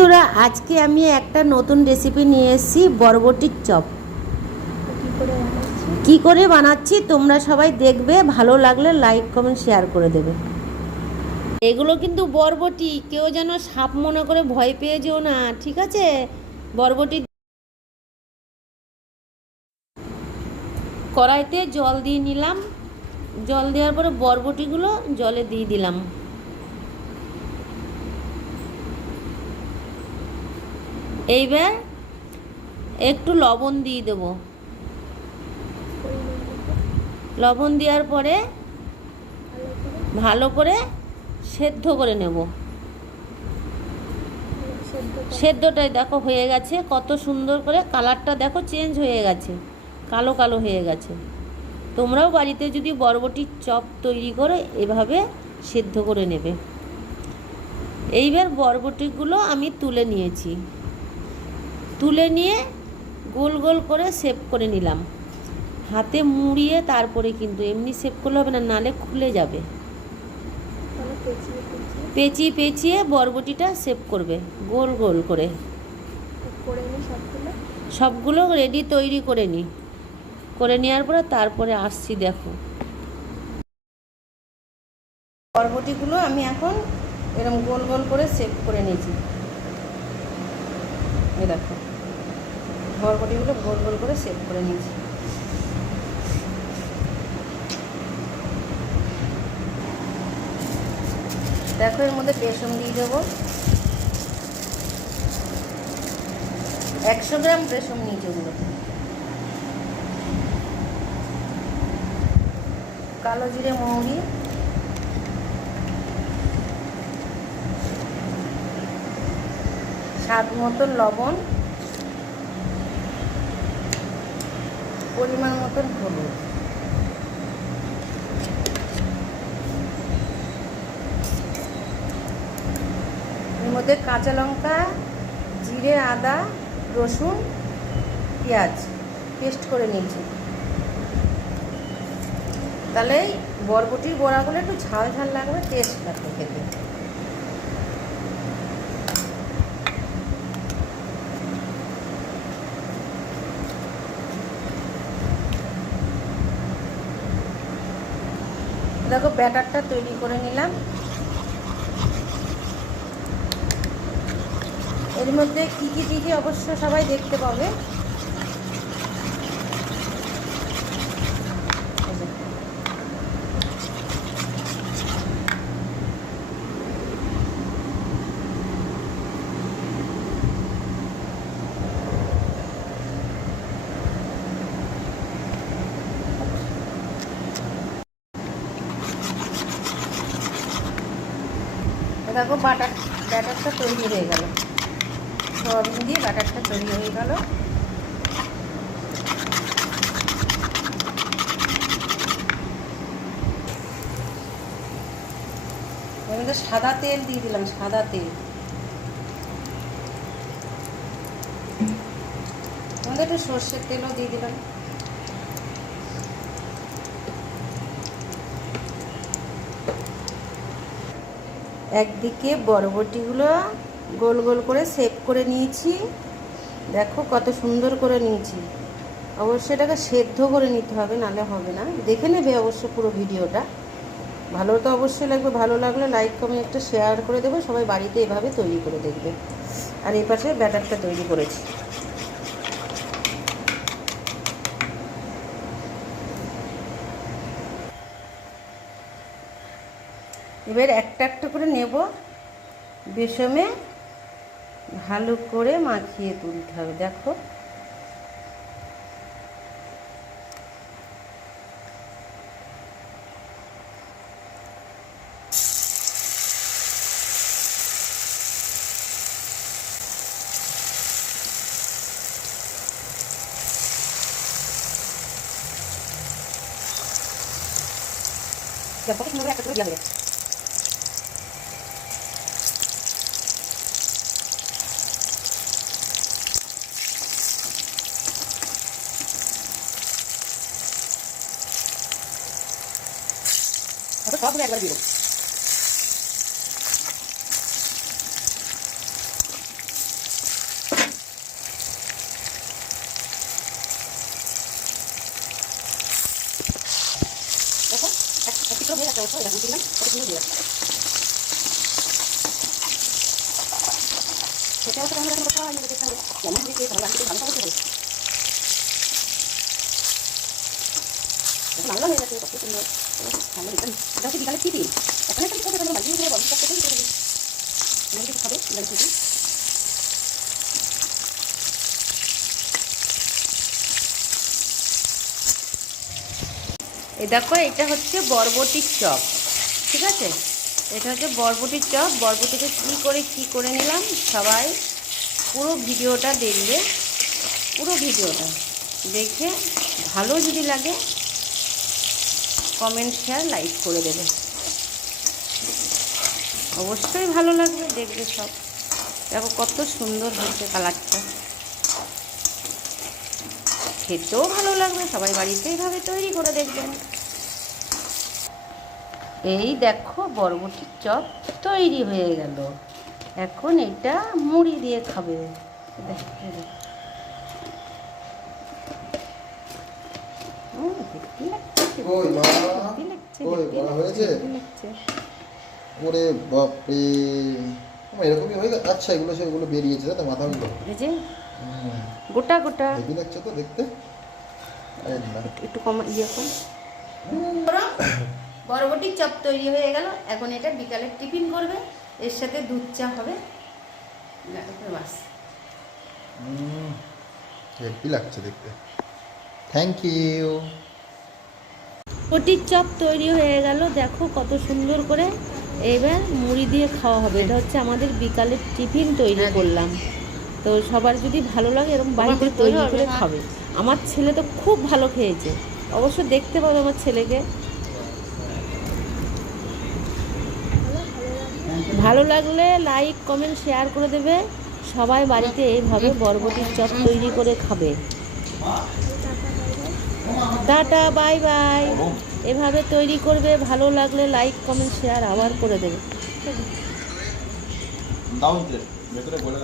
বন্ধুরা, আজকে আমি একটা নতুন রেসিপি নিয়ে এসেছি, বরবটির চপ। কি করে বানাচ্ছি তোমরা সবাই দেখবে, ভালো লাগলে লাইক কমেন্ট শেয়ার করে দেবে। এগুলো কিন্তু বরবটি, কেউ যেন সাপ মনে করে ভয় পেয়ে যেও না, ঠিক আছে? বরবটি কড়াইতে জল দিয়ে নিলাম, জল দেওয়ার পরে বরবটিগুলো জলে দিয়ে দিলাম। এইবার একটু লবণ দিয়ে দেবো। লবণ দেওয়ার পরে ভালো করে সেদ্ধ করে নেব। সেদ্ধটাই দেখো হয়ে গেছে, কত সুন্দর করে কালারটা দেখো চেঞ্জ হয়ে গেছে, কালো কালো হয়ে গেছে। তোমরাও বাড়িতে যদি বরবটির চপ তৈরি করো এভাবে সেদ্ধ করে নেবে। এইবার বরবটিগুলো আমি তুলে নিয়েছি, তুলে নিয়ে গোল গোল করে শেপ করে নিলাম। হাতে মুড়িয়ে তারপরে, কিন্তু এমনি শেপ করলে হবে না, নালে খুলে যাবে। পেঁচিয়ে পেঁচিয়ে বরবটিটা শেপ করবে গোল গোল করে। সবগুলো রেডি তৈরি করে নিই, করে নেওয়ার পরে তারপরে আসছি। দেখো বরবটিগুলো আমি এখন এরকম গোল গোল করে শেপ করে নিয়েছি। এই দেখো বরবটিগুলো গোল গোল করে শেপ করে নিয়েছি। দেখো এর মধ্যে বেসন দিয়ে দেবো, 100 গ্রাম বেসন নিয়েছি। ওগুলো কালো জিরে, মৌরি, স্বাদ মতন লবণ, পরিমাণ মতন হলুদ। এর মধ্যে কাঁচা লঙ্কা, জিরে, আদা, রসুন, পেঁয়াজ পেস্ট করে নিয়েছি। তাহলে বরবটির বড়াগুলো একটু ঝাল ঝাল লাগবে, টেস্ট লাগবে খেতে। দেখো ব্যাটারটা তৈরি করে নিলাম। এর মধ্যে কী কী দিয়েছি অবশ্য সবাই দেখতে পাবে। দেখো ব্যাটারটা তৈরি হয়ে গেল, সয়াবিন দিয়ে ব্যাটারটা তৈরি হয়ে গেল। এর মধ্যে সাদা তেল দিয়ে দিলাম, সাদা তেল। আমাদের একটু সর্ষের তেলও দিয়ে দিলাম। একদিকে বরবটিগুলো গোল গোল করে শেপ করে নিয়েছি, দেখো কত সুন্দর করে নিয়েছি। অবশ্যই এটাকে সেদ্ধ করে নিতে হবে, নালে হবে না। দেখে নেবে অবশ্য পুরো ভিডিওটা, ভালো তো অবশ্যই লাগবে। ভালো লাগলে লাইক কমেন্ট একটা শেয়ার করে দেবো। সবাই বাড়িতে এভাবে তৈরি করে দেখবে। আর এই পাশে ব্যাটারটা তৈরি করেছি। এবার একটা একটা করে নেব, বেসনে ভালো করে মাখিয়ে তুলতে হবে। দেখো কত সুন্দর একটা করে দেওয়া হয়ে যাচ্ছে। সবগুলো একবার দিয়ে দেবো। ভালো হয়ে গেছে, কত সুন্দর ভালো একদম। এটা হচ্ছে বিকালের টিফিন, এখন একটা করতে পারবো, বাড়ি থেকে বড় সব থেকে করে দিই না, কিছু খাবে বিকালের টিফিন। এই দেখো, এটা হচ্ছে বরবটির চপ, ঠিক আছে? এটা হচ্ছে বরবটির চপ। বরবটিকে কী করে নিলাম, সবাই পুরো ভিডিওটা দেখবে, পুরো ভিডিওটা দেখে ভালো যদি লাগে কমেন্ট, শেয়ার, লাইক করে দেবে। অবশ্যই ভালো লাগবে, দেখবে সব। দেখো কত সুন্দর হচ্ছে কালারটা, খেতেও ভালো লাগবে। সবাই বাড়িতে এইভাবে তৈরি করে দেখবেন। এই দেখো, বরবটির চপ তৈরি হয়ে গেল। এখন এটা মুড়ি দিয়ে খাবে। ওরে বাপরে, এরকমই হয়ে গেছে। আচ্ছা, এগুলো সেগুলো বেরিয়েছে তো মাথাগুলো, গোটা গোটা হেভি লাগছে তো দেখতে। একটু কম ইয়ে কম। বরবটির চপ তৈরি হয়ে গেল। এখন এটা বিকালে টিফিন করবে, এর সাথে দুধ চা হবে, বাস। হেভি লাগছে দেখতে। Thank you. বরবটির চপ তৈরি হয়ে গেল, দেখো কত সুন্দর করে। এবার মুড়ি দিয়ে খাওয়া হবে। এটা হচ্ছে আমাদের বিকালের টিফিন তৈরি করলাম। তো সবার যদি ভালো লাগে এরকম বাড়িতে তৈরি করে খাবে। আমার ছেলে তো খুব ভালো খেয়েছে, অবশ্য দেখতে পাবে আমার ছেলেকে। ভালো লাগলে লাইক, কমেন্ট, শেয়ার করে দেবে। সবাই বাড়িতে এইভাবে বরবটির চপ তৈরি করে খাবে। Tata, bye bye. এভাবে তৈরি করবে, ভালো লাগলে লাইক, কমেন্ট, শেয়ার আবার করে দেবে। ভেতরে বলে